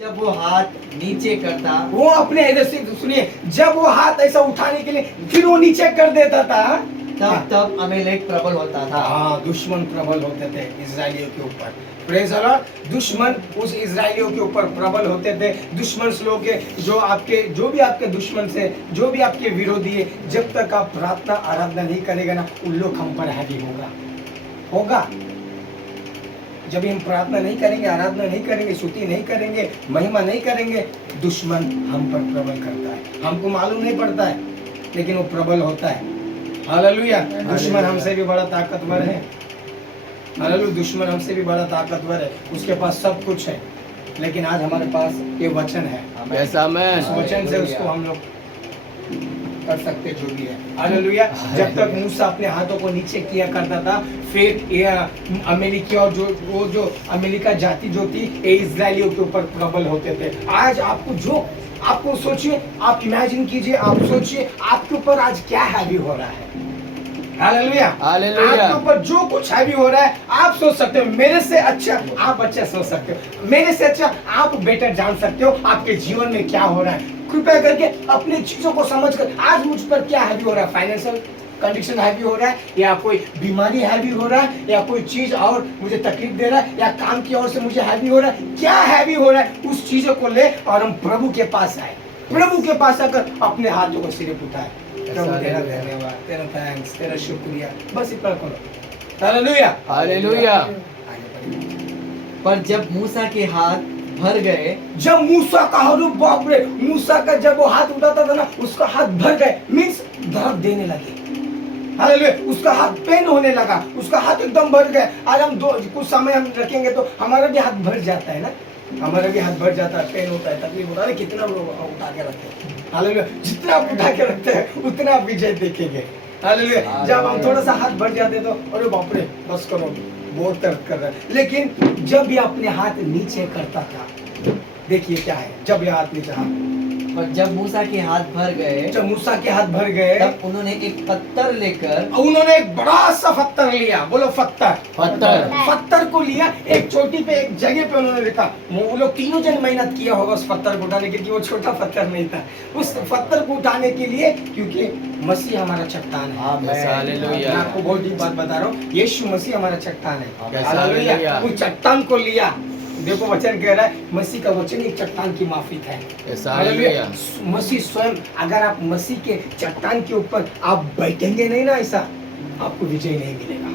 जब वो हाथ नीचे करता, वो अपने इधर से सुनिए, जब वो हाथ ऐसा उठाने के लिए फिर वो नीचे कर देता था, तब अमेलेक प्रबल होता था। हाँ, दुश्मन प्रबल होते थे इजरायलियों के ऊपर। Praise the Lord. दुश्मन उस इजरायलियों के ऊपर प्रबल होते थे। दुश्मन लोग के जो भी आपके दुश्मन से, जो भी आपके विरोधी है, जब तक आप प्रार्थना आराधना नहीं करेगा ना, उन लोग हम पर हैवी होगा। जब हम प्रार्थना नहीं करेंगे, आराधना नहीं करेंगे, स्तुति नहीं करेंगे, महिमा नहीं करेंगे, दुश्मन हम पर प्रबल करता है। हमको मालूम नहीं पड़ता है, लेकिन वो प्रबल होता है। हालेलुया। दुश्मन हमसे भी बड़ा ताकतवर है। हालेलुया। दुश्मन हमसे भी बड़ा ताकतवर है, उसके पास सब कुछ है, लेकिन आज हमारे पास ये वचन है। उस वचन से उसको हम लोग कर सकते जो भी है। हालेलुया। जब तक मूसा अपने हाथों को नीचे किया करता था, फिर ये अमेरिकी और जो अमेरिका जाति जो थी, ये इजरायलियों के ऊपर प्रबल होते थे। आज आपको सोचिए, आप इमेजिन कीजिए, आप सोचिए आपके ऊपर आज क्या हैवी हो रहा है। हालेलुया। आपके ऊपर जो कुछ हैवी हो रहा है, आप सोच सकते हो मेरे से अच्छा आप अच्छा सोच सकते हो, मेरे से अच्छा आप बेटर जान सकते हो आपके जीवन में क्या हो रहा है। कृपया करके अपनी चीजों को समझकर, आज मुझ पर क्या हैवी हो रहा है, फाइनेंशियल कंडीशन हैवी हो रहा है, या कोई बीमारी हैवी हो रहा है, या कोई चीज और मुझे तकलीफ दे रहा है, या काम की ओर से मुझे हैवी हो रहा है, क्या हैवी हो रहा है, उस चीजों को ले और हम प्रभु के पास आए। प्रभु के पास आकर अपने हाथों को सिरे उठाए। प्रभु तेरा धन्यवाद, तेरा थैंक्स, तेरा शुक्रिया, बस इतना करो। हालेलुया। हालेलुया। पर जब मूसा के हाथ भर गए, जब मूसा का हाथ, बाप रे, मूसा का जब वो हाथ उठाता था ना, उसका हाथ भर गए, मीन्स दर्द देने लगे। हालेलुया। उसका हाथ पेन होने लगा, उसका हाथ एकदम भर गए। आज हम कुछ समय हम रखेंगे तो हमारा भी हाथ भर जाता है ना, हमारा भी हाथ भर जाता है, पेन होता है, तकलीफ होता है। कितना लोग उठा के रखते हैं। हालेलुया। जितना आप उठा के रखते हैं उतना आप विजय देखेंगे। हालेलुया। जब हम थोड़ा सा हाथ भर जाते तो अरे बाप रे, बस करो, बहुत दर्द कर रहा है। लेकिन जब ये अपने हाथ नीचे करता था, देखिए क्या है, जब ये हाथ नीचे, पर जब मूसा के हाथ भर गए, जब मूसा के हाथ भर गए, तब उन्होंने एक पत्थर लेकर, उन्होंने एक बड़ा सा पत्थर लिया। बोलो पत्थर को लिया, एक चोटी पे, एक जगह पे उन्होंने रखा। वो लोग तीनों जन मेहनत किया होगा उस पत्थर को उठाने के लिए। वो छोटा पत्थर नहीं था उस पत्थर को उठाने के लिए, क्योंकि मसीह हमारा चट्टान है। मैं आपको बहुत डीप बात बता रहा हूँ, यीशु मसीह हमारा चट्टान है। हालेलुया। उस चट्टान को लिया। देखो वचन कह रहा है, मसीह का वचन एक चट्टान की माफिक है। मसीह स्वयं, अगर आप मसीह के चट्टान के ऊपर आप बैठेंगे नहीं ना, ऐसा आपको विजय नहीं मिलेगा।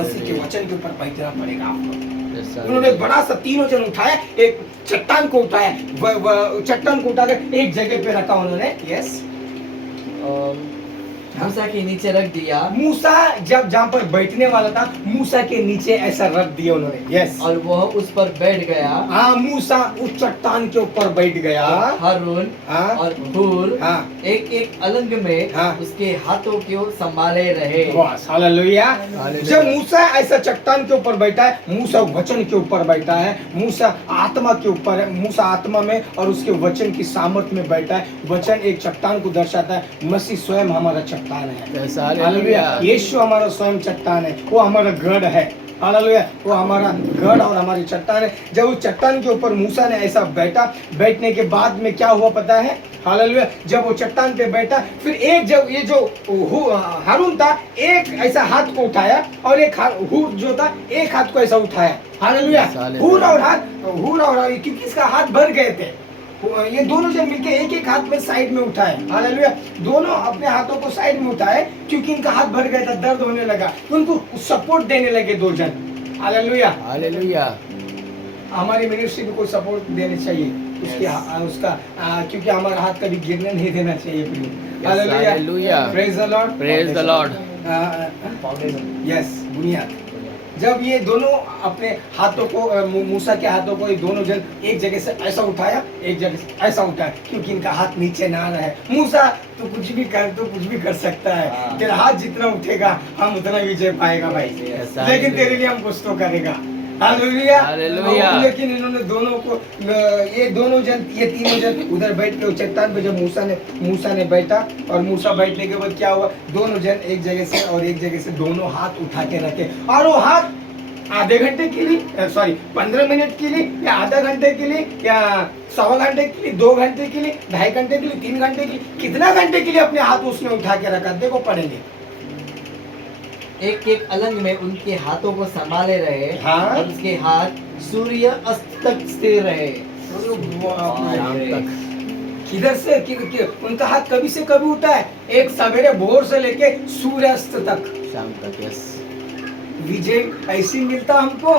मसीह के वचन के ऊपर बैठना पड़ेगा आपको। उन्होंने बड़ा सा, तीनों जन उठाया, एक चट्टान को उठाया, चट्टान को उठाकर एक जगह पे रखा उन्होंने। यस, मूसा के नीचे रख दिया। मूसा जब जहाँ पर बैठने वाला था, मूसा के नीचे ऐसा रख दिया उन्होंने। यस, और वह उस पर बैठ गया। हाँ, मूसा उस चट्टान के ऊपर बैठ गया। हारून और हूर एक एक अलंग में उसके हाथों को संभाले रहे। हालेलुया। जब मूसा ऐसा चट्टान के ऊपर बैठा है, मूसा वचन के ऊपर बैठा है, मूसा आत्मा के ऊपर है, मूसा आत्मा में और उसके वचन की सामर्थ्य में बैठा है। वचन एक चट्टान को दर्शाता है। मसीह स्वयं हमारा चट्टान है। हालेलुया। यीशु हमारा स्वयं चट्टान है, वो हमारा गढ़ है। हालेलुया। वो हमारा गढ़ और हमारी चट्टान है। जब उस चट्टान के ऊपर मूसा ने ऐसा बैठा, बैठने के बाद में क्या हुआ पता है? हालेलुया। जब वो चट्टान पे बैठा, फिर एक जब ये जो हारून था, एक ऐसा हाथ को उठाया और एक हूर जो था, एक हाथ को ऐसा उठाया। हालेलुया। हूर और क्योंकि इसका हाथ भर गए थे, ये दोनों जन मिलकर एक एक हाथ में साइड में उठाए। हालेलुया। दोनों अपने हाथों को साइड में उठाए, क्योंकि इनका हाथ भर गया था, दर्द होने लगा, उनको सपोर्ट देने लगे दो जन। हालेलुया। हमारी मिनिस्ट्री को कोई सपोर्ट देने चाहिए उसका, क्योंकि हमारा हाथ कभी गिरने नहीं देना चाहिए। Hallelujah. Praise the Lord. Yes, बुनियाद। जब ये दोनों अपने हाथों को, मूसा के हाथों को, ये दोनों जन एक जगह से ऐसा उठाया, एक जगह से ऐसा उठाया, क्योंकि इनका हाथ नीचे ना रहे। मूसा तो कुछ भी कर सकता है, तेरा हाथ जितना उठेगा हम उतना विजय पाएगा भाई, लेकिन तेरे लिए हम कुछ तो करेगा। हालेलुया। लेकिन इन्होंने दोनों को, ये तीनों जन उधर बैठ के चट्टान पे, जब मूसा ने बैठा, और मूसा बैठने के बाद क्या हुआ, दोनों जन एक जगह से और एक जगह से दोनों हाथ उठा के रखे, और वो हाथ आधे घंटे के लिए, सॉरी 15 मिनट के लिए, या आधा घंटे के लिए, या सवा घंटे के लिए, 2 घंटे के लिए, 2.5 घंटे के लिए, 3 घंटे के लिए, कितना घंटे के लिए अपने हाथ उसने उठा के रखा, देखो पढ़ेंगे। एक एक अलंग में उनके हाथों को संभाले रहे, हाँ। और उसके हाथ सूर्य अस्त तक स्थिर रहे। शाम तक। किधर से उनका हाथ कभी से कभी उठा है, एक सवेरे भोर से लेके सूर्यास्त तक, शाम तक। यस। विजय ऐसी मिलता हमको।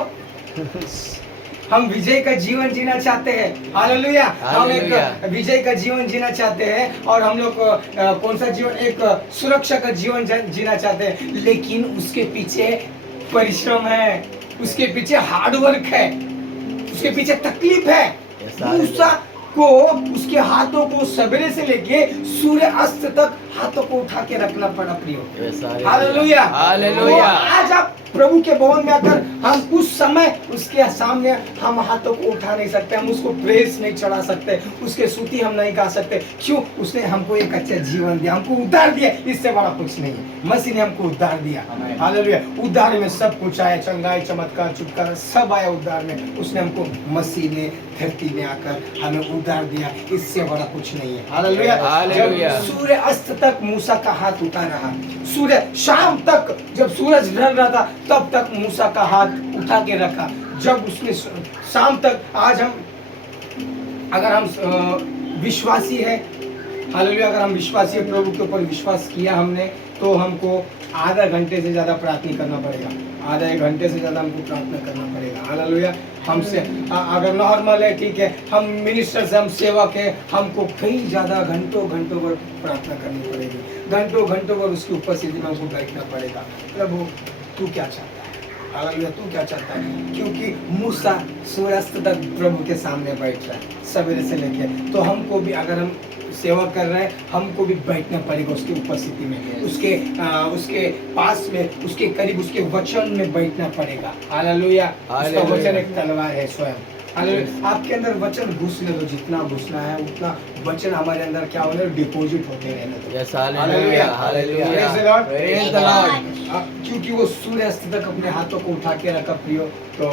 हम विजय का जीवन जीना चाहते हैं, हालेलुया। हम एक विजय का जीवन जीना चाहते हैं, और हम लोग कौन सा जीवन, एक सुरक्षा का जीवन जीना चाहते हैं, लेकिन उसके पीछे परिश्रम है, उसके पीछे हार्डवर्क है, उसके पीछे तकलीफ है। मूसा को उसके हाथों को सवेरे से लेके सूर्य अस्त तक हाथों को उठा के रखना पड़ा प्रियो। Hallelujah, hallelujah. आज आप प्रभु के भवन में आकर हम उस समय उसके सामने हम हाथों को उठा नहीं सकते, हम उसको प्रेस नहीं चढ़ा सकते, उसके स्तुति हम नहीं गा सकते। क्यों? उसने हमको एक अच्छा जीवन दिया, हमको उद्धार दिया, इससे बड़ा कुछ नहीं है। मसीह ने हमको उद्धार दिया, हालेलुया। उद्धार में सब कुछ आया, चंगाई, चमत्कार, छुटकारा सब आया उद्धार में। उसने हमको, मसीह ने धरती में आकर हमें उद्धार दिया, इससे बड़ा कुछ नहीं है, हालेलुया। जब सूर्य अस्त तक मूसा का हाथ उठा रहा, सूर्य शाम तक जब सूरज ढल रहा था तब तक मूसा का हाथ उठा के रखा। जब उसने शाम तक, आज हम अगर हम विश्वासी है, हालेलुया, अगर हम विश्वासी है, प्रभु के ऊपर विश्वास किया हमने, तो हमको आधा घंटे से ज्यादा प्रार्थना करना पड़ेगा, आधा 1 घंटे से ज्यादा हमको प्रार्थना करना पड़ेगा, हालेलुया। हमसे अगर नॉर्मल है, ठीक है, हम मिनिस्टर्स, हम सेवक है, हमको कई ज्यादा घंटों घंटों पर प्रार्थना करनी पड़ेगी, घंटों घंटों पर उसकी उपस्थिति में हमको बैठना पड़ेगा। प्रभु तू क्या चाहता है, हालेलुया, तू क्या चाहता है? क्योंकि मूसा सूर्यास्त तक प्रभु के सामने बैठ रहा है सवेरे से लेके, तो हमको भी, अगर हम सेवा कर रहे हैं, हमको भी बैठना पड़ेगा उसकी उपस्थिति में, उसके पास में, उसके करीब, उसके वचन में बैठना पड़ेगा, हालेलुया। उसका वचन एक तलवार है स्वयं, हालेलुया। आपके अंदर वचन घुसने दो, जितना घुसना है उतना वचन हमारे अंदर क्या हो रहा है, डिपॉजिट होते रहने दो। Yes, hallelujah, hallelujah, praise the Lord. क्योंकि वो सूर्यास्त तक अपने हाथों को उठा के रखा प्रियो, तो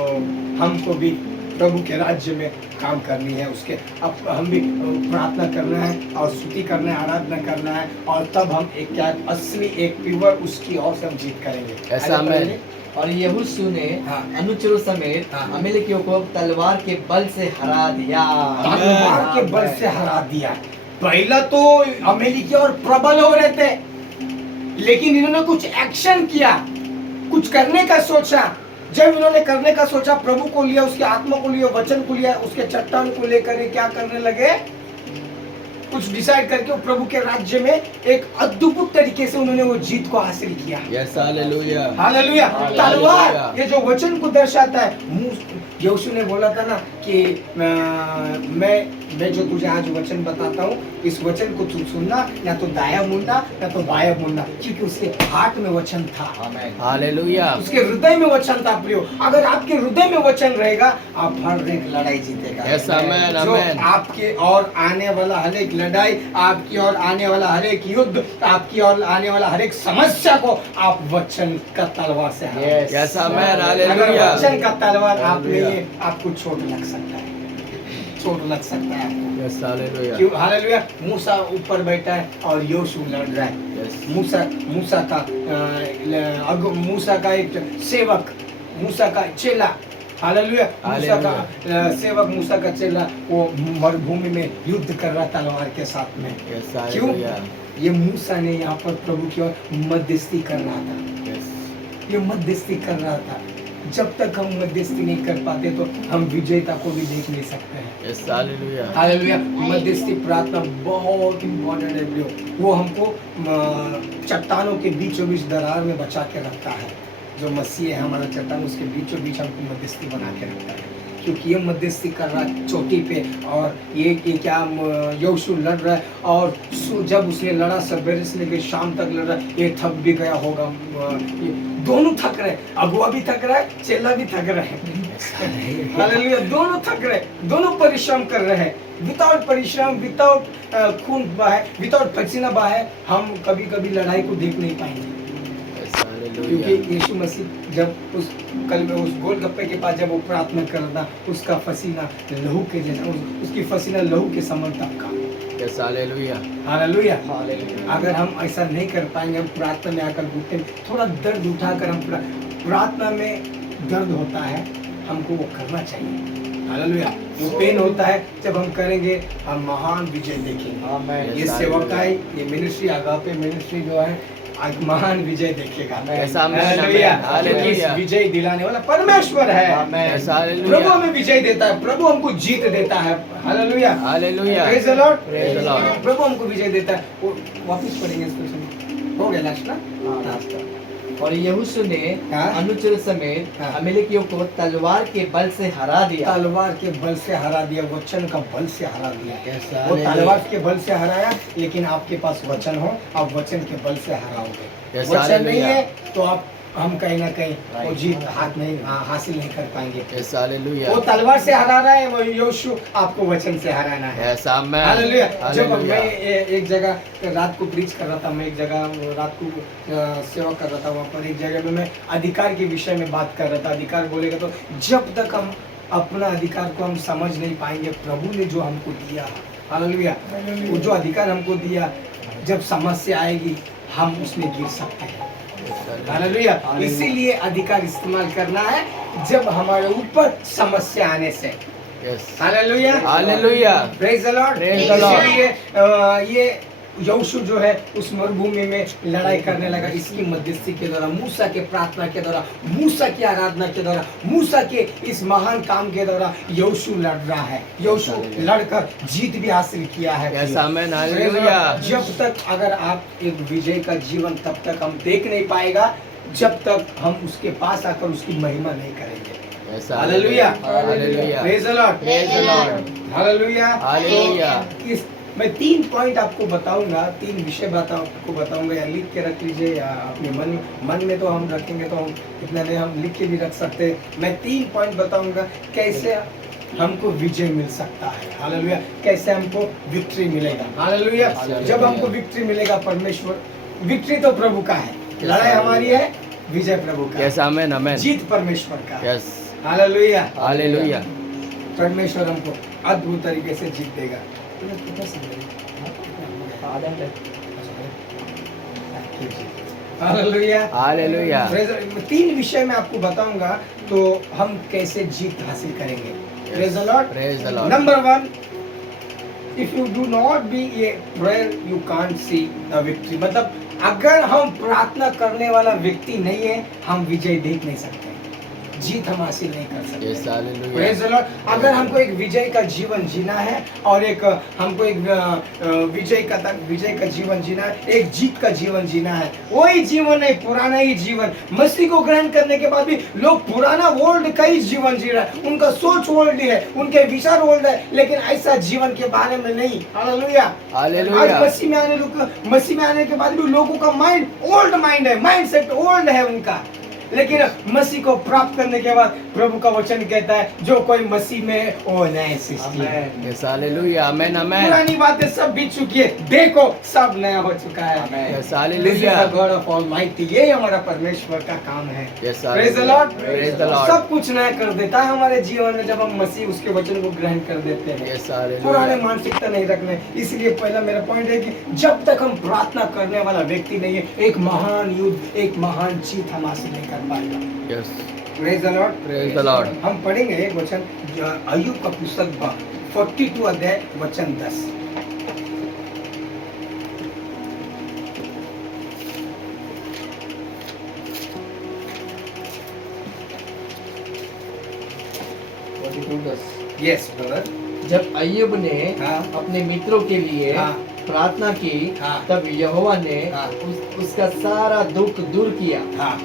हमको भी प्रभु के राज्य में काम करनी है, उसके अब हम भी प्रार्थना करना है और स्तुति करना है, आराधना करना है, और तब हम एक क्या असली एक प्योर उसकी और सब जीत करेंगे, ऐसा में। और यहोशू ने हाँ। अनुचरों समेत अमेरिकियों को तलवार के बल से हरा दिया, तलवार के बल से हरा दिया। पहला तो अमेरिकी और प्रबल हो रहे थे, लेकिन इन्होंने कुछ एक्शन किया, कुछ करने का सोचा। जब इन्होंने करने का सोचा, प्रभु को लिया, उसके आत्मा को लिया, वचन को लिया, उसके चट्टान को लेकर क्या करने लगे, कुछ डिसाइड करके प्रभु के राज्य में एक अद्भुत तरीके से उन्होंने वो जीत को हासिल किया। Yes, hallelujah, hallelujah. तलवार ये जो वचन को दर्शाता है। यहोशू ने बोला था ना कि मैं जो तुझे आज वचन बताता हूँ, इस वचन को तू सुनना, या तो दाया मुड़ना या तो बाया मुड़ना, क्योंकि उसके हार्ट में वचन था, हालेलुया, उसके हृदय में वचन था प्रियो। अगर आपके हृदय में वचन रहेगा, आप हर एक लड़ाई जीतेगा। यस, आमेन, जो आमेन। आपके और आने वाला हर एक लड़ाई, आपकी और आने वाला हर एक युद्ध, आपकी और आने वाला हर एक समस्या को आप वचन का तलवार से हराएंगे। यस, आमेन, अगर हालेलुया। वचन का तलवार आप लिए, आपको चोट लग सकता है, चोट लग सकता है आपको। यस, हालेलुया, क्यों? हालेलुया। मूसा ऊपर बैठा है और यहोशू लड़ रहा है। यस, मूसा का एक सेवक, मूसा का चेला, हालेलुया, मूसा का सेवक, मूसा का चेला, वो मरुभूमि में युद्ध कर रहा तलवार के साथ में। यस, क्यों? हालेलुया, ये मूसा ने यहाँ पर प्रभु की ओर मध्यस्थी कर रहा था, यस, ये मध्यस्थी कर रहा था। जब तक हम मध्यस्थी नहीं कर पाते तो हम विजेता को भी देख नहीं सकते हैं। Yes, hallelujah, hallelujah. मध्यस्थी प्रार्थना बहुत इम्पोर्टेंट है प्रियो। वो हमको चट्टानों के बीचों बीच दरार में बचा के रखता है। जो मसीह है हमारा चट्टान, उसके बीचों बीच हमको मध्यस्थी बना के रखता है, क्योंकि ये मध्यस्थी कर रहा है चोटी पे, और ये क्या यहोशू लड़ रहा है, और जब उसने लड़ा सवेरे से लेकर शाम तक लड़ा, ये थक भी गया होगा, दोनों थक रहे, अगुआ भी थक रहा है, चेला भी थक रहा है। हालेलुया। दोनों थक रहे, दोनों परिश्रम कर रहे हैं। विदाउट परिश्रम, विदाउट खून बहाए, विदाउट पसीना बहाए हम कभी कभी लड़ाई को देख नहीं पाएंगे। क्योंकि यीशु मसीह जब उस कल में उस गोलगप्पे के पास जब वो प्रार्थना कर रहा था, उसका पसीना लहू के जैसा, उसकी पसीना लहू के समान टपका। Yes hallelujah. हालेलुया। हालेलुया। अगर हम ऐसा नहीं कर पाएंगे, हम प्रार्थना में आकर घुटने थोड़ा दर्द उठाकर हम प्रार्थना में दर्द होता है, हमको वो करना चाहिए। हालेलुया। वो पेन होता है, जब हम करेंगे हम महान विजय देखेंगे। आमेन। ये सेवकाई, ये मिनिस्ट्री, अगापे मिनिस्ट्री जो है आज महान विजय देखेगा। Yes amen. हालेलुया। हालेलुया। क्योंकि इस विजय दिलाने वाला परमेश्वर है। आमेन। Yes hallelujah. प्रभु हमें विजय देता है, प्रभु हमको जीत देता है। Hallelujah. Hallelujah. Praise the Lord. Praise the Lord. प्रभु हमको विजय देता है। वो वापस पढ़ेंगे इसको, सुनिए। हो गया लास्ट ना? हाँ। और यहोशू ने हाँ। अनुचर समेत हाँ। अमेलेकियों को तलवार के बल से हरा दिया। तलवार के बल से हरा दिया, वचन का बल से हरा दिया। Yes, वो hallelujah. तलवार के बल से हराया, लेकिन आपके पास वचन हो, आप वचन के बल से हराओगे। Yes, वचन नहीं hallelujah. है तो आप हम कहीं ना कहीं वो Right. जीत हासिल नहीं कर पाएंगे। Yes hallelujah. वो तलवार से हरा रहा है, वो यहोशू आपको वचन से हराना है। Yes amen. हालेलुया। जब हालेलुया। मैं एक जगह रात को प्रीच कर रहा था, मैं एक जगह रात को सेवा कर रहा था, वहाँ पर एक जगह में मैं अधिकार के विषय में बात कर रहा था। अधिकार बोलेगा तो जब तक हम अपना अधिकार को हम समझ नहीं पाएंगे, प्रभु ने जो हमको दिया, हालेलुया, वो जो अधिकार हमको दिया, जब समस्या आएगी हम उसमें गिर सकते हैं। हालेलुया। इसीलिए अधिकार इस्तेमाल करना है जब हमारे ऊपर समस्या आने से। Yes hallelujah. Hallelujah. Praise the Lord. Praise the Lord. इसीलिए ये यहोशू जो है उस मरुभूमि में लड़ाई करने लगा, इसकी मध्यस्थी के द्वारा, मूसा के प्रार्थना के द्वारा, मूसा की आराधना के द्वारा, मूसा के इस महान काम के द्वारा यहोशू लड़ रहा है। यहोशू लड़कर जीत भी हासिल किया है। Yes amen. हालेलुया। जब तक अगर आप एक विजय का जीवन तब तक हम देख नहीं पाएगा, जब तक हम उसके पास आकर उसकी महिमा नहीं करेंगे। Yes hallelujah. Hallelujah. Praise the Lord. Praise the Lord. Hallelujah. Hallelujah. तो इस मैं 3 पॉइंट आपको बताऊंगा, 3 विषय आपको बताऊंगा, या लिख के रख लीजिए या अपने मन में तो हम रखेंगे, तो हम इतना नहीं, हम लिख के भी रख सकते हैं। मैं 3 पॉइंट बताऊंगा कैसे हमको विजय मिल सकता है। हालेलुया। कैसे हमको विक्ट्री मिलेगा। हालेलुया। जब हमको विक्ट्री मिलेगा, परमेश्वर, विक्ट्री तो प्रभु का है, लड़ाई हमारी है, विजय प्रभु का यस है, आमेन। आमेन। जीत परमेश्वर का है। Yes hallelujah. हालेलुया। परमेश्वर हमको अद्भुत तरीके से जीत देगा। हालेलुया। हालेलुया। 3 विषय में आपको बताऊंगा तो हम कैसे जीत हासिल करेंगे। Praise the Lord. Praise the Lord. Number 1, if you do not be a prayer you can't see the victory. मतलब अगर हम प्रार्थना करने वाला व्यक्ति नहीं है, हम विजय देख नहीं सकते, जीत हम हासिल नहीं कर सकते। Yes hallelujah. Praise the Lord. अगर हमको एक विजय का जीवन जीना है और एक हमको एक विजय का जीवन जीना है, एक जीत का जीवन जीना है, वही जीवन है पुराना ही जीवन। मसीह को ग्रहण करने के बाद भी लोग पुराना वर्ल्ड का ही जीवन जी रहा है, उनका सोच वर्ल्ड है, उनके विचार वर्ल्ड है, लेकिन ऐसा जीवन के बारे में नहीं। हालेलुया। हालेलुया। आज मसीह में आने के बाद भी लोगों का माइंड ओल्ड माइंड है, माइंड सेट ओल्ड है उनका, लेकिन मसीह को प्राप्त करने के बाद प्रभु का वचन कहता है जो कोई मसीह में है वो नया सृष्टि है। Yes hallelujah. आमेन। आमेन। पुरानी बातें सब बीत चुकी है, देखो सब नया हो चुका है। Yes This is hallelujah. the God of Almighty। ये हमारा परमेश्वर का काम है। Yes Praise the Lord। Praise the Lord. सब कुछ नया कर देता है हमारे जीवन में जब हम मसीह उसके वचन को ग्रहण कर देते हैं। यस पुराने हालेलुया। मानसिकता नहीं रखने। इसलिए पहला मेरा पॉइंट है कि जब तक हम प्रार्थना करने वाला व्यक्ति नहीं है, एक महान युद्ध, एक महान जीत हम हासिल नहीं कर पाएगा। Yes praise the Lord. Praise the Lord. हम पढ़ेंगे एक वचन, अय्यूब का पुस्तक 42 अध्याय वचन 10। Yes brother. जब अय्यूब ने हाँ। अपने मित्रों के लिए हाँ। प्रार्थना की, हाँ। तब यहोवा ने हाँ। उसका सारा दुख दूर किया, हाँ।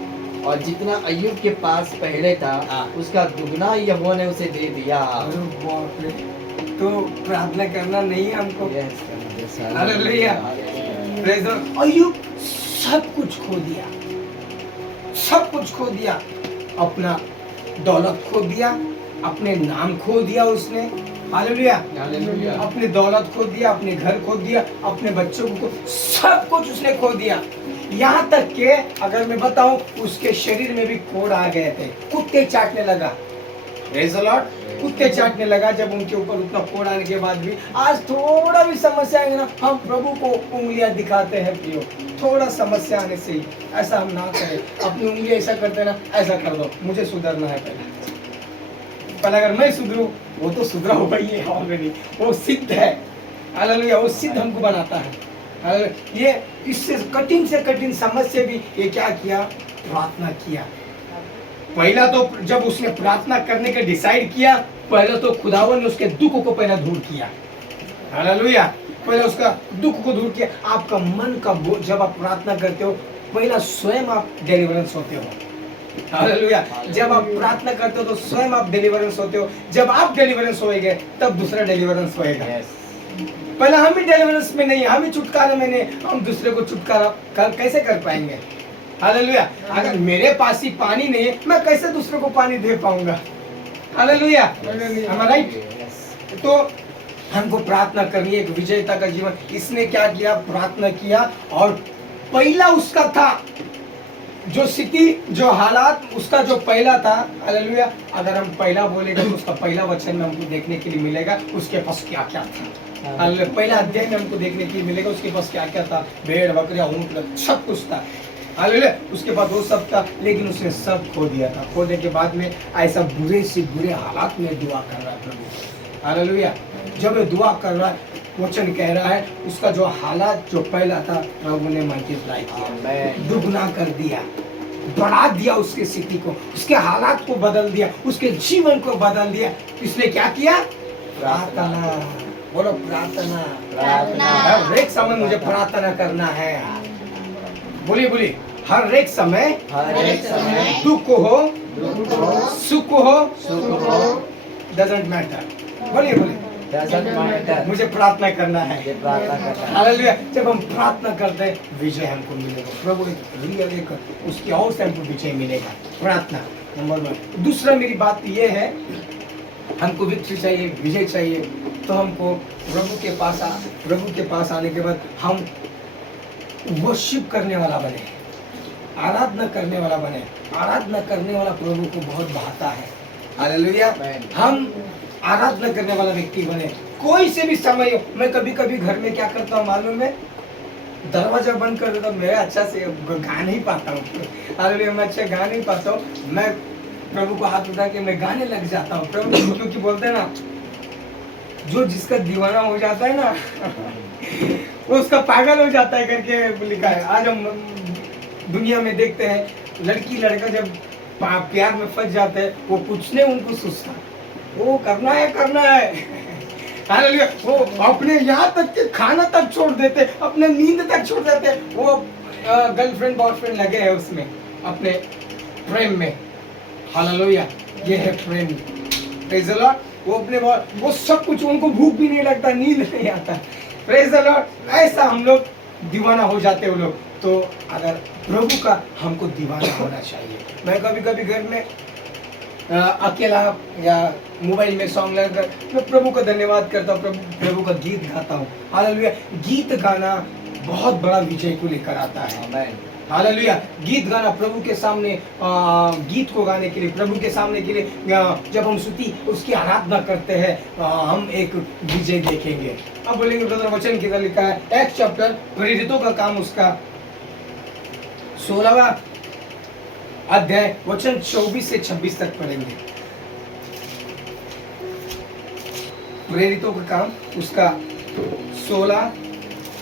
और जितना अय्यूब के पास पहले था हाँ। उसका दुगना यहोवा ने उसे दे दिया। अरे बाप रे। तो प्रार्थना करना नहीं है हमको। Yes hallelujah. Praise the lord. अय्यूब सब कुछ खो दिया, सब कुछ खो दिया, अपना दौलत खो दिया, अपने नाम खो दिया उसने। हालेलुया। हालेलुया। अपनी दौलत खो दिया, अपने घर खो दिया, अपने बच्चों को, सब कुछ उसने खो दिया, यहाँ तक के अगर मैं बताऊं उसके शरीर में भी कोड़ आ गए थे, कुत्ते चाटने लगा। Praise the Lord। कुत्ते चाटने लगा जब उनके ऊपर उतना कोड़ आने के बाद भी। आज थोड़ा भी समस्या आएगी ना, हम प्रभु को उंगलियां दिखाते हैं प्रियो, थोड़ा समस्या आने से ही। ऐसा हम ना करें, अपनी उंगली ऐसा करते ना, ऐसा कर दो, मुझे सुधरना है पहले अगर मैं सुधरूं, वो तो सुधरा हुआ ही है ऑलरेडी, वो सिद्ध है। हालेलुया, वो सिद्ध हमको बनाता है। हालेलुया। ये इससे कठिन समस्या भी ये क्या किया, प्रार्थना किया। पहला तो जब उसने प्रार्थना करने का डिसाइड किया, पहले तो खुदावन ने उसके दुख को पहले दूर किया। हालेलुया, पहले उसका दुख को दूर किया। आपका मन का बोझ, जब आप प्रार्थना करते हो, पहला स्वयं आप डिलीवरेंस होते हो। हालेलुया, जब आप प्रार्थना करते हो तो स्वयं आप डिलीवरेंस होते हो। जब आप डिलीवरेंस होएंगे तब दूसरा डिलीवरेंस होएगा। पहले हम ही डिलीवरेंस में नहीं, हम ही छुटकारा में नहीं, हम दूसरे को छुटकारा कैसे कर पाएंगे। हालेलुया, अगर मेरे पास ही पानी नहीं है, मैं कैसे दूसरे को पानी दे पाऊंगा। Hallelujah, am I right? तो हमको प्रार्थना करनी है, एक विजेता का जीवन। इसने क्या किया, प्रार्थना किया, और पहला उसका था जो स्थिति, जो हालात, उसका जो पहला था। हालेलुया, अगर हम पहला बोलेंगे तो उसका पहला वचन में हमको देखने के लिए मिलेगा उसके पास क्या क्या था। हालेलुया, पहला अध्याय में हमको देखने के लिए मिलेगा उसके पास क्या क्या था, भेड़ बकरियां ऊंट सब कुछ था। हालेलुया, उसके बाद वो सब था, लेकिन उसने सब खो दिया था। खोने के बाद में ऐसा बुरे से बुरे हालात में दुआ कर रहा है प्रभु। हालेलुया, जब ये दुआ कर रहा है, वचन कह रहा है उसका जो हालात जो पहला था, प्रभु ने मल्टीप्लाई किया, दुगना कर दिया, बढ़ा दिया उसके स्थिति को, उसके हालात को बदल दिया, उसके जीवन को बदल दिया। इसने क्या किया, प्रार्थना। बोलो प्रार्थना। हर एक समय मुझे प्रार्थना करना है। बोलिए हर एक समय दुख हो सुख हो, डजंट मैटर। बोलिए मुझे प्रार्थना करना है। हालेलुया, जब हम प्रार्थना करते हैं विजय हमको मिलेगा। प्रभु एक उसकी और से हमको विजय मिलेगा। प्रार्थना नंबर 1। दूसरा मेरी बात ये है, हमको विक्ट्री चाहिए, विजय चाहिए, तो हमको प्रभु के पास आने के बाद हम वर्शिप करने वाला बने, आराधना करने वाला बने। आराधना करने वाला प्रभु को बहुत भाता है। हालेलुया, हम आराधना करने वाला व्यक्ति बने। कोई से भी समय हो, मैं कभी कभी घर में क्या करता हूँ मालूम है, दरवाजा बंद कर देता हूँ। मैं अच्छा से गा नहीं पाता हूँ, हालेलुया, मैं अच्छा गा नहीं पाता हूँ। मैं प्रभु को हाथ उठा के मैं गाने लग जाता हूँ प्रभु, क्योंकि बोलते हैं ना, जो जिसका दीवाना हो जाता है ना वो उसका पागल हो जाता है करके लिखा है। आज हम दुनिया में देखते हैं लड़की लड़का जब प्यार में फंस जाते हैं, वो कुछ नहीं उनको सोचता, वो करना है हालेलुया, वो अपने यहाँ तक के खाना तक छोड़ देते, अपने नींद तक छोड़ देते। वो गर्लफ्रेंड बॉयफ्रेंड लगे हैं उसमें, अपने प्रेम में। हालेलुया, ये है प्रेम। Praise the Lord. वो अपने वो सब कुछ, उनको भूख भी नहीं लगता, नींद नहीं आता। Praise the Lord. ऐसा हम लोग दीवाना हो जाते हैं वो लोग। तो अगर प्रभु का हमको दीवाना होना चाहिए। मैं कभी कभी घर में अकेला या मोबाइल में सॉन्ग लगाकर मैं प्रभु का धन्यवाद करता हूँ, प्रभु का गीत गाता हूँ। हालेलुया, गीत गाना बहुत बड़ा विजय को लेकर आता है। हालेलुया, गीत गाना प्रभु के सामने, गीत को गाने के लिए, प्रभु के सामने के लिए, जब हम स्तुति उसकी आराधना करते हैं, हम एक विजय देखेंगे। अब बोलेंगे ब्रदर वचन किधर लिखा है, एक्ट चैप्टर, प्रेरितों का काम, उसका 16वां अध्याय वचन 24 से 26 तक पढ़ेंगे। प्रेरितों का काम, उसका 16,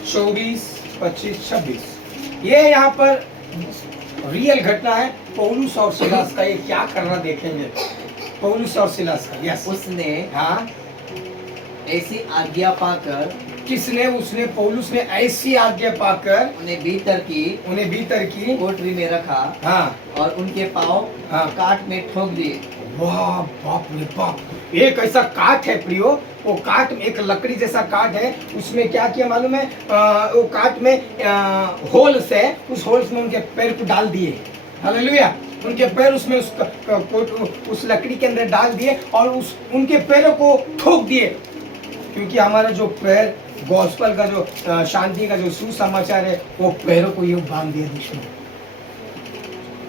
24, 25, 26। ये यहाँ पर रियल घटना है पौलुस और सिलास का। ये क्या करना देखेंगे, पौलुस और सिलास का। यस, उसने हाँ ऐसी आज्ञा पाकर, किसने, उसने, पौलुस ने ऐसी आज्ञा पाकर उन्हें भीतर की कोठरी में रखा, हाँ, और उनके पाँव हाँ, काट में ठोक दिए। वाह, बाप रे बाप। एक ऐसा काट है प्रियो, वो काट में एक लकड़ी जैसा काट है, उसमें क्या किया मालूम है, वो काट में होल्स है, उस होल्स में उनके पैर को डाल दिए। हालेलुया, उनके पैर उसमें उस लकड़ी के अंदर डाल दिए और उनके पैरों को ठोक दिए। क्योंकि हमारा जो पैर गॉस्पेल का जो शांति का जो सुसमाचार है वो पैरों को यूं बांध दिया दुश्मन।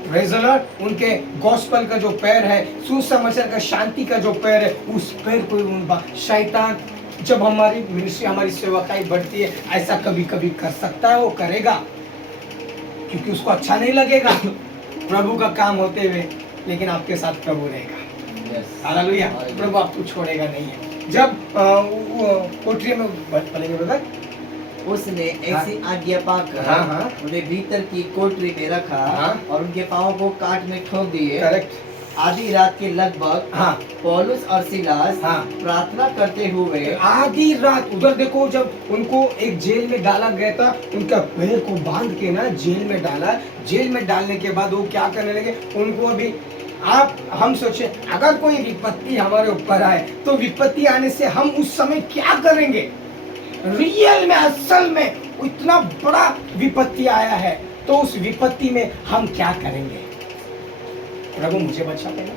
Praise the Lord। उनके गॉस्पेल का जो पैर है, सुसमाचार का शांति का जो पैर है, उस पैर को शैतान जब हमारी मिनिस्ट्री हमारी सेवकाई बढ़ती है ऐसा कभी कभी कर सकता है, वो करेगा क्योंकि उसको अच्छा नहीं लगेगा प्रभु का काम होते हुए, लेकिन आपके साथ प्रभु रहेगा। हालेलुया। प्रभु आपको छोड़ेगा नहीं है। जब कोठरी में पढ़ेंगे ब्रदर, उसने ऐसी आज्ञा पाकर उन्हें भीतर की कोठरी में रखा और उनके पांवों को काट में ठोक दिए। करेक्ट। आधी रात के लगभग पौलुस और सिलास प्रार्थना करते हुए, आधी रात, उधर देखो जब उनको एक जेल में डाला गया था, उनका पैर को बांध के ना जेल में डाला। जेल में डालने के बाद वो क्या करने लगे, उनको अभी हम सोचे अगर कोई विपत्ति हमारे ऊपर आए तो विपत्ति आने से हम उस समय क्या करेंगे। रियल में असल में इतना बड़ा विपत्ति आया है तो उस विपत्ति में हम क्या करेंगे। प्रभु मुझे बचा लेना,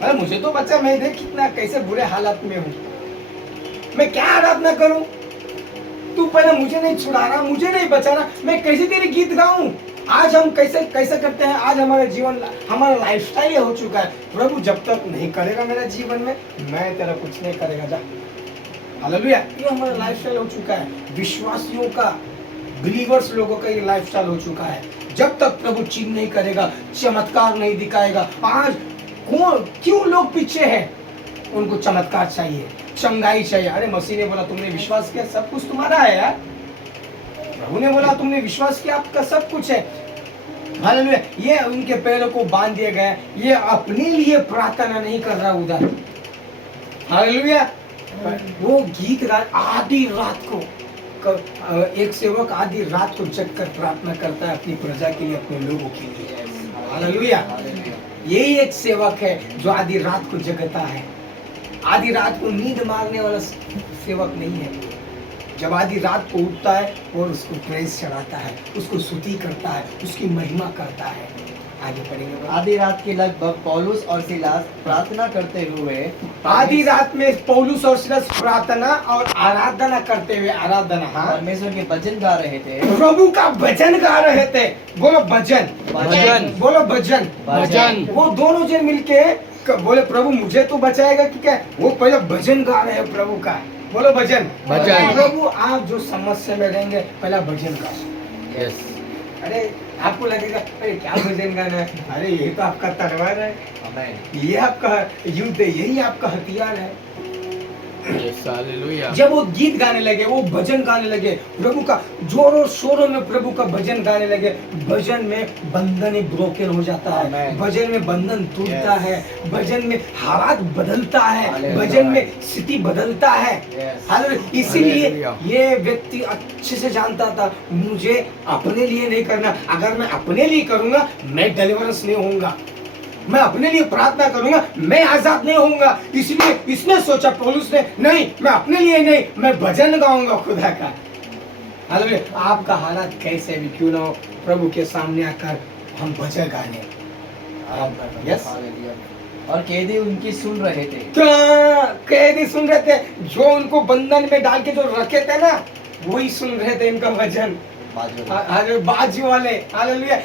अरे मुझे तो बचा, मैं देख कितना कैसे बुरे हालात में हूँ, मैं क्या आराधना करूं। तू पहले मुझे नहीं छुड़ा रहा, मुझे नहीं बचा रहा, मैं कैसे तेरे गीत गाऊं। आज हम कैसे कैसे करते हैं, आज हमारे जीवन हमारा लाइफस्टाइल हो चुका है। प्रभु जब तक नहीं करेगा मेरे जीवन में, मैं तेरा कुछ नहीं करेगा, जा। हालेलुया। ये हमारा लाइफस्टाइल हो चुका है, विश्वासियों का, बिलीवर्स लोगों का ये लाइफस्टाइल हो चुका है। जब तक प्रभु चिन्ह नहीं करेगा, चमत्कार नहीं दिखाएगा। आज कौन क्यों लोग पीछे हैं, उनको चमत्कार चाहिए, चंगाई चाहिए। अरे मसीह ने बोला तुमने विश्वास किया सब कुछ तुम्हारा है यार। प्रभु ने बोला तुमने विश्वास किया आपका सब कुछ है। हालेलुया। ये उनके पैरों को बांध दिया गया, ये अपने लिए प्रार्थना नहीं कर रहा उधर। हालेलुया। वो गीत गा आधी रात को, एक सेवक आधी रात को जग कर प्रार्थना करता है अपनी प्रजा के लिए, अपने लोगों के लिए। हालेलुया। यही एक सेवक है जो आधी रात को जगता है। आधी रात को नींद मारने वाला सेवक नहीं है। जब आधी रात को उठता है और उसको प्रेज चढ़ाता है, उसको स्तुति करता है, उसकी महिमा करता है। आगे पढ़ेंगे। आधी रात के लगभग पौलुस और सिलास प्रार्थना करते हुए, आधी रात में पौलुस और सिलास प्रार्थना और आराधना करते हुए, आराधना परमेश्वर के भजन गा रहे थे, प्रभु का भजन गा रहे थे। बोलो भजन, भजन, बोलो भजन, भजन। वो दोनों जन मिलके बोले प्रभु मुझे तो बचाएगा कि क्या। वो पहले भजन गा रहे हैं प्रभु का। बोलो भजन, भजन। प्रभु आप जो समस्या में रहेंगे पहला भजन गाओ। यस। अरे आपको लगेगा अरे क्या भजन गाना है, अरे यही तो आपका तलवार है, ये आपका युद्ध है, यही आपका हथियार है। Yes, hallelujah. जब वो गीत गाने लगे, वो भजन गाने लगे, प्रभु का जोरों शोरों में प्रभु का भजन गाने लगे, भजन में बंधन ब्रोकन हो जाता है, भजन में बंधन टूटता है, भजन में हालात बदलता है, भजन में स्थिति बदलता है। इसीलिए ये व्यक्ति अच्छे से जानता था मुझे अपने लिए नहीं करना, अगर मैं अपने लिए करूंगा मैं डिलीवरेंस नहीं होऊंगा, मैं अपने लिए प्रार्थना करूंगा मैं आजाद नहीं होऊंगा। इसलिए इसने सोचा पौलुस ने, नहीं मैं अपने लिए नहीं, मैं भजन गाऊंगा खुदा का। हालेलुया। आपका हालात कैसे भी क्यों ना हो, प्रभु के सामने आकर हम भजन गाने। यस। और कैदी उनकी सुन रहे थे। क्या कैदी सुन रहे थे, जो उनको बंधन में डाल के जो रखे थे ना, वही सुन रहे थे इनका भजन। बाजी वाले, हालेलुया,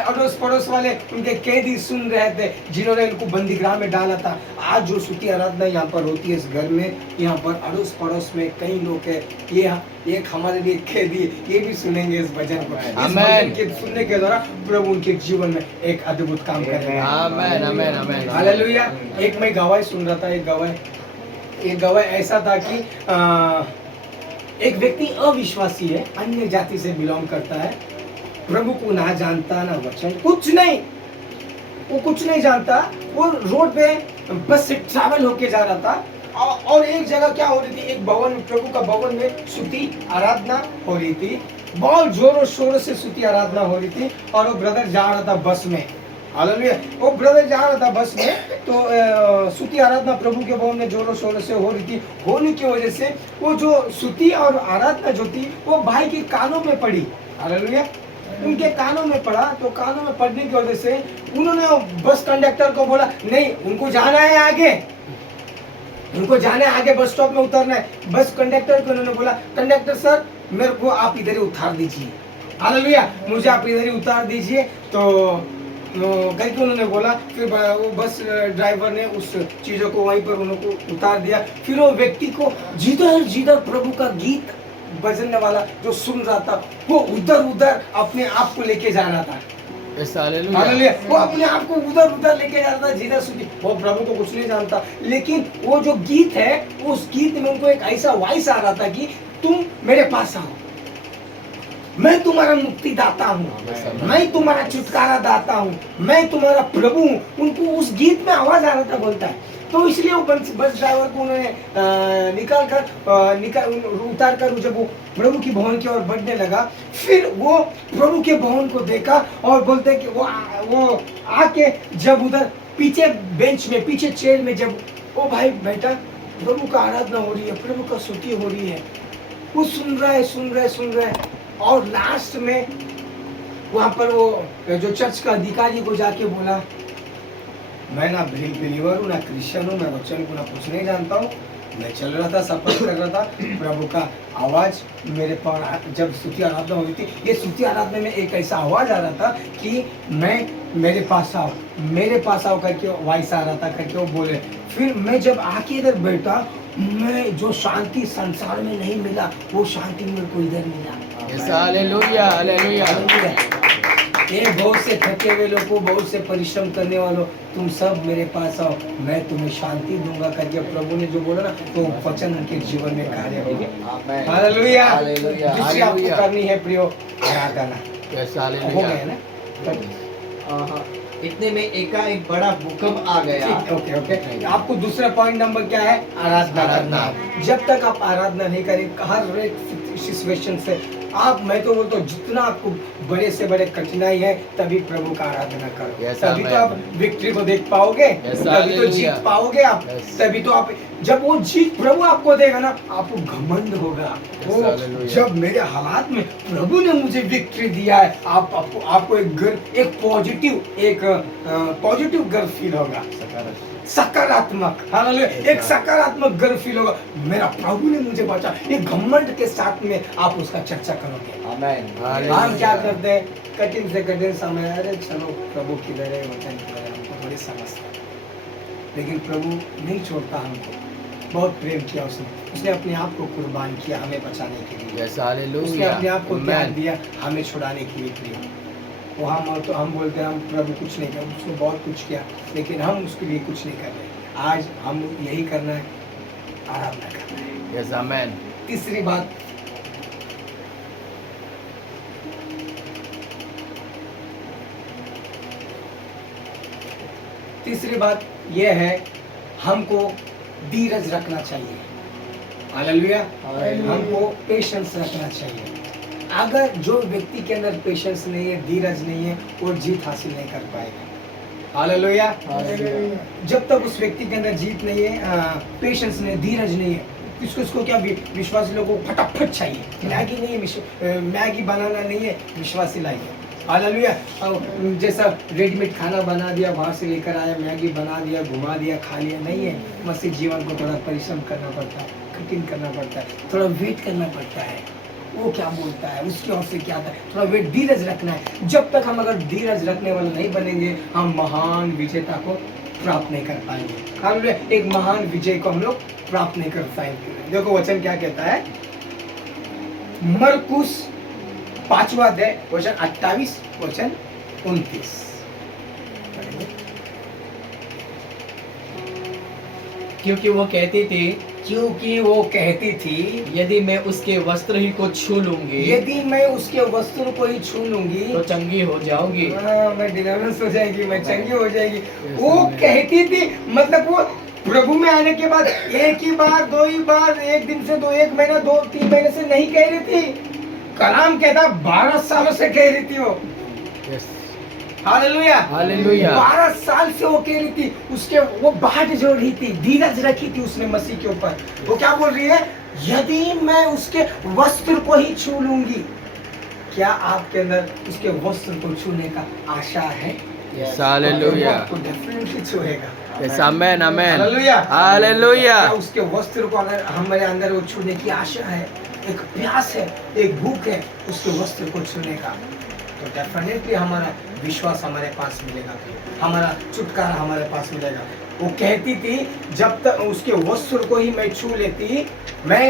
अड़ोस पड़ोस वाले उनके कैदी सुन रहे थे जिन्होंने इनको बंदीगृह में डाला था। आज जो स्तुति आराधना यहाँ पर होती है इस घर में, यहाँ पर अड़ोस पड़ोस में कई लोग हैं, ये एक हमारे लिए कैदी, ये भी सुनेंगे इस भजन को। इस भजन के सुनने के द्वारा प्रभु उनके जीवन में एक अद्भुत काम करेगा। आमेन, आमेन, आमेन। हालेलुया। एक मैं गवाही सुन रहा था, एक गवाही ऐसा था कि एक व्यक्ति अविश्वासी है, अन्य जाति से बिलोंग करता है, प्रभु को ना जानता ना वचन, कुछ नहीं, वो कुछ नहीं जानता। वो रोड पे बस से ट्रैवल होके जा रहा था और एक जगह क्या हो रही थी, एक भवन, प्रभु का भवन में स्तुति आराधना हो रही थी, बहुत जोरों शोरों से स्तुति आराधना हो रही थी। और वो ब्रदर जा रहा था बस में। हालेलुया। वो ब्रदर जा रहा था बस में, तो स्तुति आराधना प्रभु के भवन में जोरों शोरों से हो रही थी। होने की वजह से वो जो स्तुति और आराधना जो थी वो भाई के कानों में पड़ी। हालेलुया। उनके कानों में पड़ा, तो कानों में पड़ने की वजह से उन्होंने बस कंडक्टर को बोला नहीं उनको जाना है आगे। उनको जाना है, आगे बस स्टॉप में उतरना है। बस कंडक्टर को उन्होंने बोला, कंडक्टर सर मेरे को आप इधर ही उतार दीजिए, हालेलुया, मुझे आप इधर ही उतार दीजिए। तो करके उन्होंने बोला, फिर वो बस ड्राइवर ने उस चीज़ों को वहीं पर उनको उतार दिया। फिर वो व्यक्ति को जिधर जिधर प्रभु का गीत बजने वाला जो सुन रहा था, वो उधर उधर अपने आप को लेके जा रहा था। हालेलुया, वो अपने आप को उधर उधर लेके जा रहा था जिधर सुनी। वो प्रभु को कुछ नहीं जानता, लेकिन वो जो गीत है, उस गीत में उनको एक ऐसा वॉइस आ रहा था कि तुम मेरे पास आओ, मैं तुम्हारा मुक्तिदाता हूँ, मैं तुम्हारा छुटकारा दाता हूँ, मैं तुम्हारा प्रभु हूँ। उनको उस गीत में आवाज आ रहा था, बोलता है। तो इसलिए वो बस ड्राइवर को उन्होंने उतार कर जब वो प्रभु की भवन की ओर बढ़ने लगा, फिर वो प्रभु के भवन को देखा और बोलते कि वो आके जब उधर पीछे बेंच में, पीछे चेयर में जब ओ भाई बेटा प्रभु का आराधना हो रही है, प्रभु का स्तुति हो रही है, वो सुन रहा है। और लास्ट में वहां पर वो जो चर्च का अधिकारी को जाके बोला, मैं ना बिलीवर हूँ, ना क्रिश्चियन हूँ, मैं वचन को ना कुछ नहीं जानता हूँ, मैं चल रहा था, सफर कर रहा था, प्रभु का आवाज मेरे पर जब स्तुति आराधना हो रही थी, ये स्तुति आराधना में एक ऐसा आवाज आ रहा था कि मेरे पास आओ करके वॉइस आ रहा था करके वो बोले। फिर मैं जब आके इधर बैठा, मैं जो शांति संसार में नहीं मिला, वो शांति मेरे को इधर मिला। Hallelujah, hallelujah. ये बहुत से थके हुए लोगों, बहुत से परिश्रम करने वालों, तुम सब मेरे पास आओ, मैं तुम्हें शांति दूंगा करके प्रभु ने जो बोला ना, तो वचन उनके जीवन में कार्य होगा। हालेलुया। दूसरी आपको करनी है प्रियो आराधना। हो गया ना? इतने में एकाएक बड़ा भूकंप आ गया। ओके। आपको दूसरा पॉइंट नंबर क्या है? आराधना करना। जब तक आप आराधना नहीं करें, हर एक सिचुएशन से आप, मैं तो बोलता हूँ जितना आपको बड़े से बड़े कठिनाई है, तभी प्रभु का आराधना करो, तभी तो आप विक्ट्री को देख पाओगे, तभी तो जीत पाओगे आप, तभी तो आप, जब वो जीत प्रभु आपको देगा ना, आपको घमंड होगा। वो जब मेरे हालात में प्रभु ने मुझे विक्ट्री दिया है, आपको एक पॉजिटिव गर्व फील होगा, सकारात्मक। हालेलुया, एक सकारात्मक गर्व फील होगा, मेरा प्रभु ने मुझे बचा। ये घमंड के साथ में आप उसका चर्चा करोगे। आमीन। हम क्या करते हैं, कठिन से कठिन समय, अरे चलो प्रभु किधर है, वचन किधर है, हमको थोड़ी समझता, लेकिन प्रभु नहीं छोड़ता हमको। बहुत प्रेम किया उसने अपने आप को कुर्बान किया हमें बचाने के लिए। उसने अपने आप को त्याग दिया हमें छुड़ाने के लिए। प्रिय, वो हम बोलते हैं हम प्रभु कुछ नहीं कर, उसने बहुत कुछ किया, लेकिन हम उसके लिए कुछ नहीं कर रहे। आज हम यही करना है, आराधना करना है। यस, आमीन। तीसरी बात, यह है, हमको धीरज रखना चाहिए। हालेलुया। हमको पेशेंस रखना चाहिए। अगर जो व्यक्ति के अंदर पेशेंस नहीं है, धीरज नहीं है, वो जीत हासिल नहीं कर पाएगा। हालेलुया। जब तक उस व्यक्ति के अंदर जीत नहीं है, पेशेंस नहीं, धीरज नहीं है, किसको क्या विश्वासी लोगों को फटाफट चाहिए। मैगी नहीं है, मैगी बनाना नहीं है, विश्वासी लाइए। हालेलुया। जैसा रेडीमेड खाना बना दिया, बाहर से लेकर आया, मैगी बना दिया, घुमा दिया, खा लिया, नहीं है। मसीह जीवन को थोड़ा परिश्रम करना पड़ता है, कठिन करना पड़ता है, थोड़ा वेट करना पड़ता है। वो क्या बोलता है, उसकी ओर से क्या आता है, थोड़ा वेट, धीरज रखना है। जब तक हम अगर धीरज रखने वाले नहीं बनेंगे, हम महान विजेता को प्राप्त नहीं कर पाएंगे। हालेलुया। एक महान विजय को हम लोग प्राप्त नहीं कर पाएंगे। देखो वचन क्या कहता है, मरकुस 5वां अध्याय वचन 28 वचन 29। क्योंकि वो कहती थी, यदि मैं उसके वस्त्र ही को छू लूंगी, यदि मैं उसके वस्त्र को ही छू लूंगी तो चंगी हो जाऊंगी। मैं डिलीवरेंस हो जाएगी, मैं चंगी हो जाएगी। वो कहती थी, मतलब वो प्रभु में आने के बाद एक ही बार, दो ही बार, एक दिन से दो, एक महीना, 2-3 महीने से नहीं कह रही थी। कलाम कहता 12 सालों से कह रही थी वो। Hallelujah, hallelujah. 12 साल से वो कह रही थी, उसके वो बाट जोड़ रही थी, धीरज रखी थी उसने मसीह के ऊपर। वो क्या बोल रही है, यदि मैं उसके वस्त्र को ही छू लूंगी। क्या आपके अंदर उसके वस्त्र को छूने का आशा है? हालेलुया। आपको डेफिनेटली छुएगा। Yes, amen, amen. Hallelujah. Hallelujah. क्या उसके वस्त्र को अगर हमारे अंदर वो छूने की आशा है, एक प्यास है, एक भूख है उसके वस्त्र को छूने का, तो डेफिनेटली हमारा विश्वास हमारे पास मिलेगा, हमारा छुटकारा हमारे पास मिलेगा। वो कहती थी जब तक उसके वस्त्र को ही मैं छू लेती मैं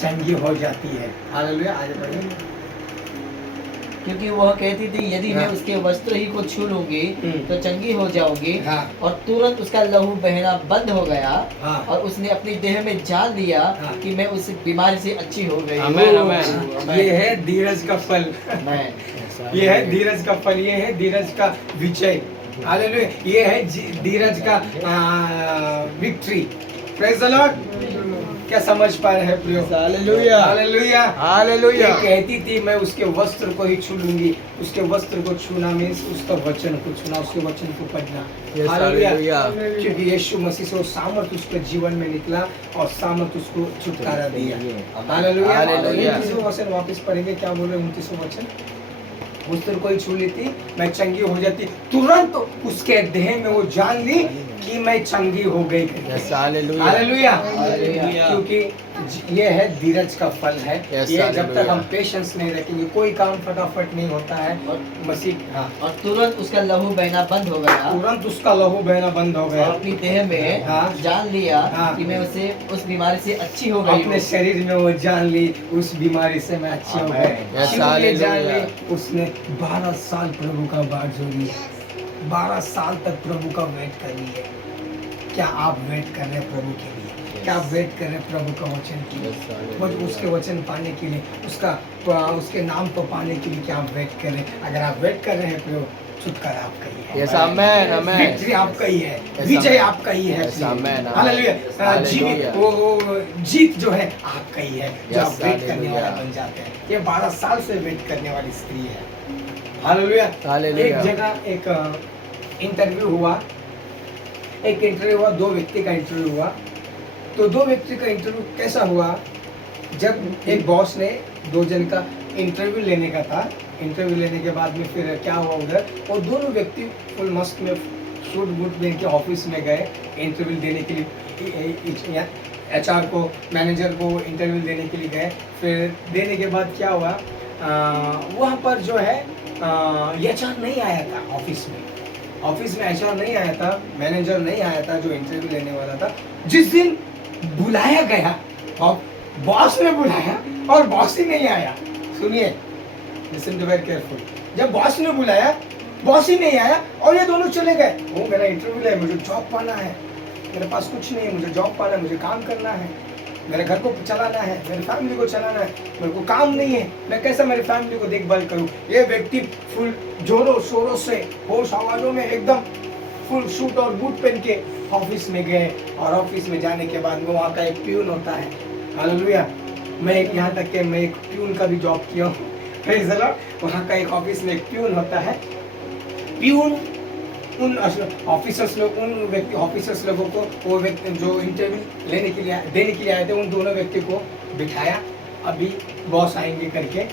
चंगी हो जाती है। हालेलुया। आगे बढ़िए। क्योंकि वह कहती थी यदि मैं हाँ। उसके वस्त्र ही को छू लूंगी हम्म। तो चंगी हो जाऊंगी। हाँ। और तुरंत उसका लहू बहना बंद हो गया। हाँ। और उसने अपनी देह में जान लिया हाँ। कि मैं उस बीमारी से अच्छी हो गई हूँ। आमेन, आमेन। ये है धीरज का फल। आमेन। ये है धीरज का फल, ये है धीरज का विजय। हालेलुया। ये है धीरज का विक्ट्री। Praise the Lord. क्या समझ पा रहे हैं प्रियो? हालेलुया। हालेलुया। हालेलुया। ये कहती थी मैं उसके वस्त्र को ही छू लूंगी। उसके वस्त्र को छूना मीन्स उसका वचन को छूना, उसके वचन को पढ़ना। Yes, hallelujah. हालेलुया। क्योंकि यीशु मसीह से वो सामर्थ उसके जीवन में निकला और सामर्थ उसको छुटकारा दिया। हालेलुया। हालेलुया। 29वां वचन वापस पढ़ेंगे। क्या बोल रहे हैं 29वां वचन? वस्त्र को ही छू लेती मैं चंगी हो जाती। तुरंत उसके देह में वो जान ली कि मैं चंगी हो गई। Yes, hallelujah. हालेलुया। हालेलुया। क्योंकि ये है धीरज का फल है। Yes, ये जब तक हालेलुया। हम पेशेंस नहीं रखेंगे कोई काम फटाफट नहीं होता है। और मसीह हाँ, और तुरंत उसका लहू बहना बंद हो गया। तुरंत उसका लहू बहना बंद हो और गया। अपनी देह में हाँ। जान लिया हाँ। कि मैं उसे उस बीमारी से अच्छी हो गई अपने हूँ। शरीर में वो जान ली उस बीमारी से मैं अच्छी हो गई। Yes, क्यों ये जान ली? हालेलुया। उसने 12 साल प्रभु का बाट जोड़ी है। 12 साल तक प्रभु का वेट कर ली है। क्या आप वेट कर रहे हैं प्रभु के लिए? क्या आप वेट कर रहे हैं प्रभु का वचन के लिए? Yes, hallelujah. बस उसके वचन पाने के लिए, उसके नाम को पाने के लिए क्या आप वेट कर रहे हैं? अगर आप वेट कर रहे हैं प्रभु, छुटकारा आपका ही है। Yes, amen, amen. विक्ट्री आपका ही है, Yes, विजय amen. आपका ही है। Yes, amen, amen. Hallelujah. Hallelujah. जीवित वो जीत जो है आपका ही है, जो Yes, आप वेट करने वाला hallelujah. बन जाते हैं। ये 12 साल से वेट करने वाली स्त्री है। हालेलुया। Hallelujah. एक जगह एक इंटरव्यू हुआ, दो व्यक्ति का इंटरव्यू हुआ। तो दो व्यक्ति का इंटरव्यू कैसा हुआ? जब एक बॉस ने दो जन का इंटरव्यू लेने का था, इंटरव्यू लेने के बाद में फिर क्या हुआ उधर, वो दोनों व्यक्ति फुल मस्त में सूट बूट पहन के ऑफिस में गए इंटरव्यू देने के लिए। एचआर को, मैनेजर को इंटरव्यू देने के लिए गए। फिर देने के बाद क्या हुआ, वहाँ पर जो है एचआर नहीं आया था ऑफिस में। ऑफिस में एचआर नहीं आया था, मैनेजर नहीं आया था जो इंटरव्यू लेने वाला था। जिस दिन बुलाया गया और बॉस ने बुलाया और बॉस ही नहीं आया। सुनिए, लिसन टू वेरी केयरफुल। जब बॉस ने बुलाया, बॉस ही नहीं आया और ये दोनों चले गए। वो मेरा इंटरव्यू है, मुझे जॉब पाना है, मेरे पास कुछ नहीं है, मुझे जॉब पाना है, मुझे काम करना है, मेरे घर को चलाना है, मेरी फैमिली को चलाना है, मेरे को काम नहीं है, मैं कैसे मेरी फैमिली को देखभाल करूं? ये व्यक्ति फुल जोरों शोरों से होश आवाजों में एकदम फुल सूट और बूट पहन के ऑफिस में गए। और ऑफिस में जाने के बाद में वहाँ का एक प्यून होता है। हालेलुया। मैं यहाँ तक कि मैं एक प्यून का भी जॉब किया हूँ। Praise the Lord. वहाँ का एक ऑफिस में एक प्यून होता है। प्यून उन ऑफिसर्स लोगों को, वो व्यक्ति जो इंटरव्यू देने के लिए आए थे, उन दोनों व्यक्ति को बिठाया। अभी बॉस आएंगे करके,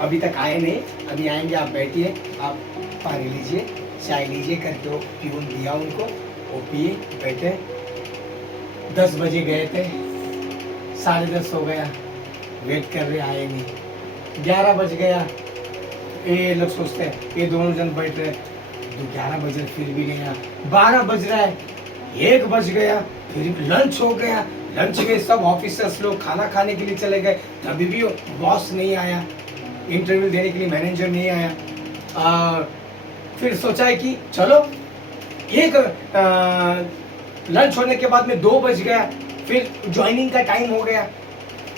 अभी तक आए नहीं, अभी आएंगे, आप बैठिए, आप पानी लीजिए, चाय लीजिए करके वो प्यून दिया उनको। वो पिए, बैठे। 10 बजे गए थे, 10:30 हो गया, वेट कर रहे, आए नहीं। 11 बज गया, ये लोग सोचते हैं ये दोनों जन बैठ रहे, तो 11 बजे फिर भी नहीं आया। 12 बज रहा है, 1 बज गया, फिर लंच हो गया। लंच में सब ऑफिसर्स लोग खाना खाने के लिए चले गए, तभी भी बॉस नहीं आया, इंटरव्यू देने के लिए मैनेजर नहीं आया। फिर सोचा है कि चलो एक लंच होने के बाद में 2 बज गया, फिर ज्वाइनिंग का टाइम हो गया,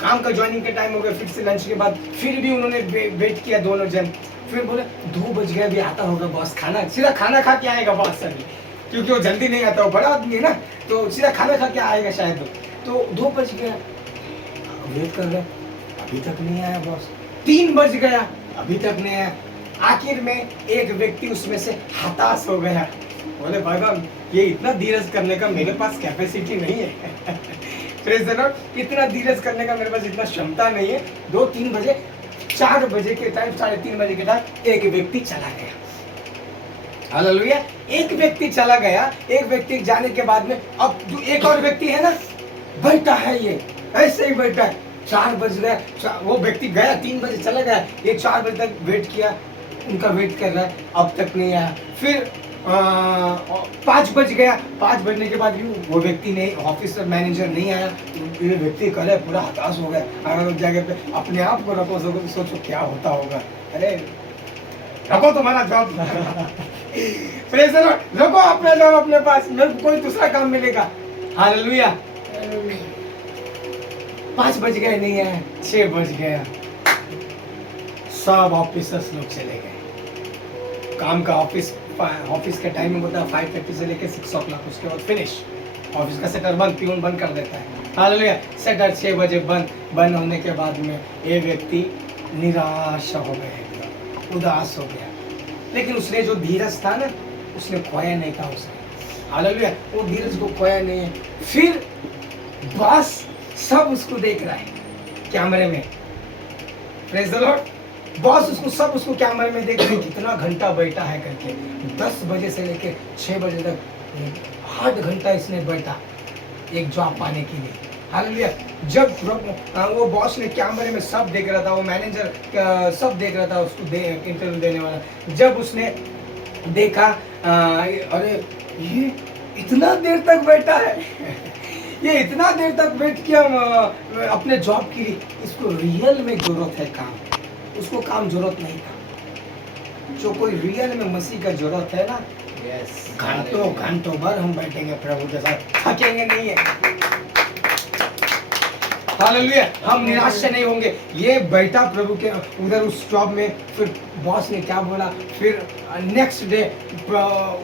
काम का ज्वाइनिंग का टाइम हो गया। फिर से लंच के बाद फिर भी उन्होंने वेट किया दोनों जन। फिर बोले 2 बज गया, भी आता होगा बॉस, खाना सीधा खाना खा के आएगा बॉस अभी, क्योंकि वो जल्दी नहीं आता, वो बड़ा आदमी है ना, तो सीधा खाना खा के आएगा शायद। तो 2 बज गया, वेट कर रहे, अभी तक नहीं आया बॉस। 3 बज गया, अभी तक नहीं आया। आखिर में एक व्यक्ति उसमें से हताश हो गया, बोले भगवान ये इतना धीरज करने का मेरे पास कैपेसिटी नहीं है। Praise the Lord. इतना धीरज करने का मेरे पास इतना क्षमता नहीं है। 2-3 बजे, 4 बजे के टाइम, 3:30 बजे के टाइम एक व्यक्ति चला गया। हालेलुया। एक व्यक्ति चला गया, एक व्यक्ति जाने के बाद में अब जो एक और व्यक्ति है ना, बैठा है, ये ऐसे ही बैठा है। 4 बज गए, वो व्यक्ति गया 3 बजे चला गया, ये 4 बजे तक वेट किया, उनका वेट कर रहा है, अब तक नहीं आया। फिर 5 बज गया, 5 बजने के बाद भी वो व्यक्ति नहीं, ऑफिसर मैनेजर नहीं आया। ये व्यक्ति करे पूरा हताश हो गया। अगर उस जगह पे अपने आप को रखो, सोचो क्या होता होगा। अरे रखो तुम्हारा जॉब, प्रेज़ रखो अपना जॉब अपने पास, मेरे को कोई दूसरा काम मिलेगा। हालेलुया। 5 बज गए नहीं आया, 6 बज गया, सब ऑफिसर्स लोग चले गए। काम का ऑफिस का टाइमिंग होता है 5:30 से लेकर 6 o'clock, उसके बाद फिनिश। ऑफिस का शटर बंद, प्यून बंद कर देता है। हालेलुया। शटर 6 बजे बंद होने के बाद में ये व्यक्ति निराश हो गया, एकदम उदास हो गया। लेकिन उसने जो धीरज था ना, उसने खोया नहीं था उसने। हालेलुया। वो धीरज को खोया नहीं है। फिर बॉस सब उसको देख रहा है कैमरे में, प्रेज़ द लॉर्ड। बॉस उसको कैमरे में देख रहे, कितना घंटा बैठा है करके। 10 बजे से लेके 6 बजे तक 8 घंटा इसने बैठा एक जॉब पाने के लिए। हालेलुया। जब वो बॉस ने कैमरे में सब देख रहा था, वो मैनेजर सब देख रहा था उसको इंटरव्यू देने वाला। जब उसने देखा अरे ये इतना देर तक बैठा है ये इतना देर तक वेट किया अपने जॉब के लिए, इसको रियल में जरूरत है काम, उसको काम जरूरत नहीं था। जो कोई रियल में मसीह का जरूरत है ना, घंटों भर हम बैठेंगे प्रभु के साथ, थकेंगे नहीं है। हालेलुया। हम निराश से नहीं होंगे। ये बैठा प्रभु के उधर उस जॉब में। फिर बॉस ने क्या बोला, फिर नेक्स्ट डे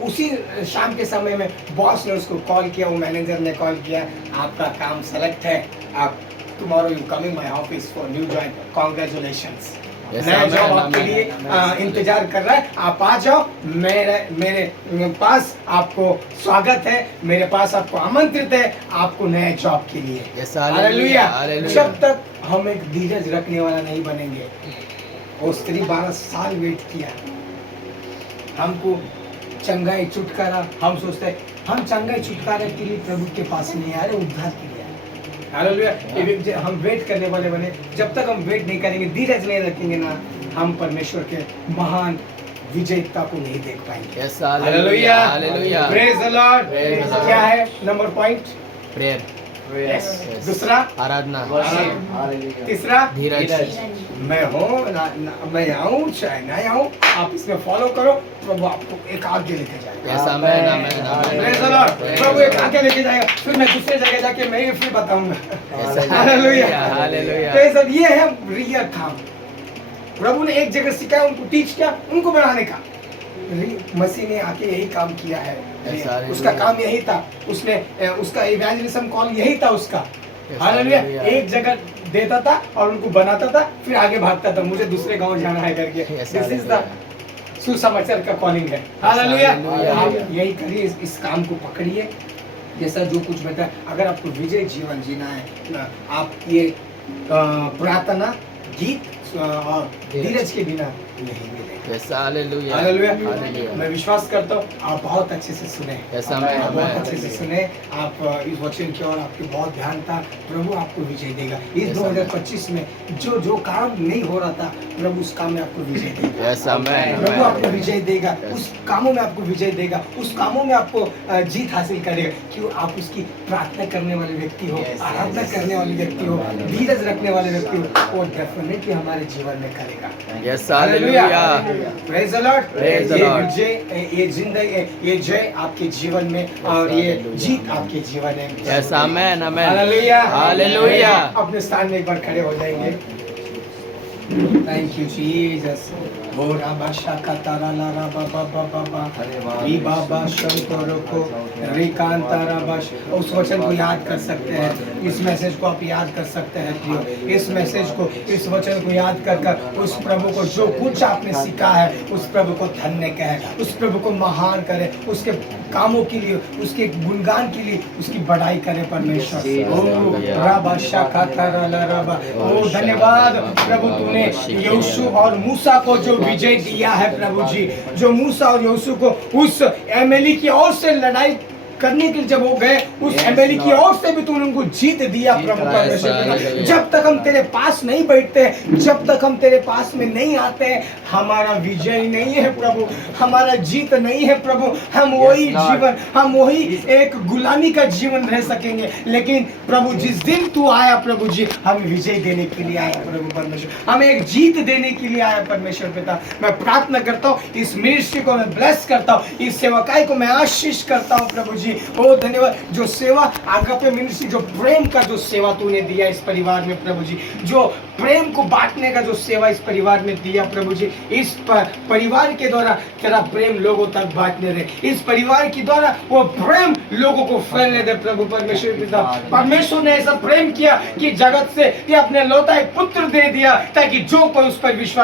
उसी शाम के समय में बॉस ने उसको कॉल किया, वो मैनेजर ने कॉल किया, आपका काम सेलेक्ट है, आप tomorrow you coming my office for new join, congratulations. नया जॉब आपके लिए इंतजार कर रहा है, आप आ जाओ, मेरे पास आपको स्वागत है, मेरे पास आपको आमंत्रित है आपको नए जॉब के लिए। हालेलुया। जब तक हम एक धीरज रखने वाला नहीं बनेंगे, वो स्त्री 12 साल वेट किया, हमको चंगाई छुटकारा, हम सोचते हैं हम चंगाई छुटकारा के लिए प्रभु के पास नहीं आ रहे, उद्धार के लिए। हालेलुया। हम वेट करने वाले बने। जब तक हम वेट नहीं करेंगे, धीरज नहीं रखेंगे ना, हम परमेश्वर के महान विजयता को नहीं देख पाएंगे। Hallelujah. Hallelujah. Praise the Lord. क्या है नंबर पॉइंट? प्रेयर। Yes. दूसरा आराधना। तीसरा धीरज। मैं हूँ, मैं आऊँ चाहे नहीं आऊँ, आप इसमें फॉलो करो, प्रभु आपको एक आगे लेके जाएगा। प्रभु एक आगे लेके जाएगा, फिर मैं दूसरे जगह जाके मैं ये फिर बताऊंगा। हालेलुया। ये है रियल काम। प्रभु ने एक जगह सिखाया, उनको टीच किया, उनको बनाने का। मसीह ने आके यही काम किया है, उसका काम यही था, उसने उसका इवेंजलिज्म कॉल यही था उसका। हालेलुया। एक जगह देता था और उनको बनाता था, फिर आगे भागता था, मुझे दूसरे गांव जाना है करके। दिस इज द सुसमाचार का कॉलिंग है। हालेलुया। आप यही करिए, इस काम को पकड़िए, जैसा जो कुछ बताया। अगर आपको विजय जीवन जीना है, आप ये प्रार्थना, गीत और धीरज के बिना नहीं मिलेगा। हालेलुया। हालेलुया। मैं विश्वास करता हूँ आप बहुत अच्छे से सुने, आप बहुत अच्छे से सुने, आप इस वचन की ओर आपकी बहुत ध्यान था। प्रभु आपको विजय देगा। इस 2025 में जो काम नहीं हो रहा था, प्रभु उस काम में आपको विजय देगा। प्रभु आपको विजय देगा, उस कामों में आपको विजय देगा, उस कामों में आपको जीत हासिल करेगा। क्यों? आप उसकी प्रार्थना करने वाले व्यक्ति हो, आराधना करने वाले व्यक्ति हो, धीरज रखने वाले व्यक्ति हो, और डेफिनेटली हमारे जीवन में करेगा। हालेलुया। Praise the Lord. ये जिंदगी, ये जय आपके जीवन में और ये जीत आपके जीवन में। आमेन। आमेन। हालेलुया। हालेलुया। अपने स्थान में एक बार खड़े हो जाएंगे। Thank you Jesus. बोरा बाशा का तारा लारा बाबा बाबा री बाबा शंकरो को रिकांतारा बाश। उस वचन को याद कर सकते हैं। इस मैसेज को आप याद कर सकते हैं प्रियो। इस मैसेज को, इस वचन को याद कर उस प्रभु को जो कुछ आपने सीखा है उस प्रभु को धन्य कहे, उस प्रभु को महान करे, उसके कामों के लिए, उसके गुणगान के लिए उसकी बढ़ाई करे परमेश्वर। ओ धन्यवाद प्रभु, तूने यीशु और मूसा को जो विजय दिया है प्रभु जी, जो मूसा और यीशु को उस एमएलई की ओर से लड़ाई करने के लिए जब वो गए, उस एमएलई की ओर से भी तूने उनको जीत दिया प्रभु परमेश्वर। जब तक हम तेरे पास नहीं बैठते, जब तक हम तेरे पास में नहीं आते, हमारा विजय नहीं है प्रभु, हमारा जीत नहीं है प्रभु। हम वही जीवन, हम वही एक गुलामी का जीवन रह सकेंगे। लेकिन प्रभु जिस दिन तू आया प्रभु जी, हम विजय देने के लिए आया प्रभु परमेश्वर, हमें एक जीत देने के लिए आया परमेश्वर पिता। मैं प्रार्थना करता हूँ, इस मिनिस्ट्री को मैं ब्लेस करता हूँ, इस सेवकाई को मैं आशीष करता हूँ प्रभु जी। ओ धन्यवाद, जो सेवा आगापे मिनिस्ट्री, जो प्रेम का जो सेवा तूने दिया इस परिवार में प्रभु जी, जो प्रेम को बांटने का जो सेवा इस परिवार में दिया प्रभु जी, इस परिवार के द्वारा तेरा प्रेम लोगों तक बांटने दे, इस परिवार के द्वारा वो प्रेम लोगों को फैलने दे प्रभु परमेश्वर पिता। परमेश्वर ने ऐसा प्रेम किया कि जगत से ये अपने लौता एक पुत्र दे दिया, ताकि जो कोई उस पर विश्वास